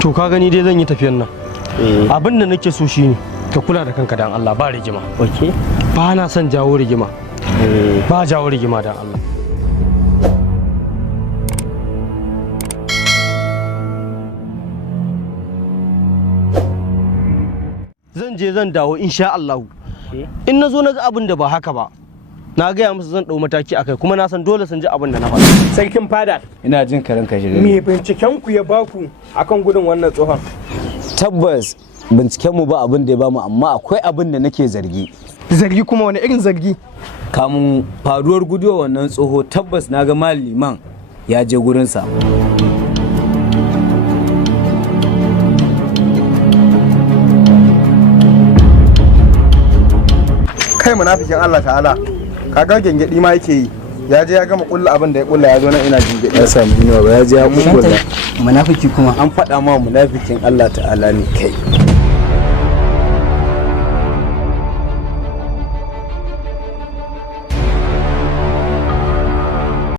To ka gani dai zan yi tafiyan nan. Abin da nake so shine ka kula da kanka dan Allah, ba rigima. Okay. Ba na son jawo rigima. Ba jawo rigima dan Allah. Zan je zan dawo insha Allah. In na zo na ga abin da ba haka ba, na gaya musu zan ɗau mataki akai, kuma na san dole sun ji abin da na faɗa. Sarkin fada, Ina jin karin kashi. me binciken ku ya baku akan gudun wannan tsohon? Tabbas binciken mu ba abin da ya bamu, amma akwai abin da nake zargi. Zargi kuma wani irin zargi? Kamun faruwar guduwa wannan tsoho tabbas na ga liman ya je gurinsa. Kai munafikin Allah ta'ala, kaga gengedi ma yake yi, ya je ya gama kulla abin da ya kulla, ya zo nan ina gengedi. Ya sami inuwa ba, ya je ya kulla. Munafiki kuma an faɗa ma munafikin Allah ta'ala ne kai.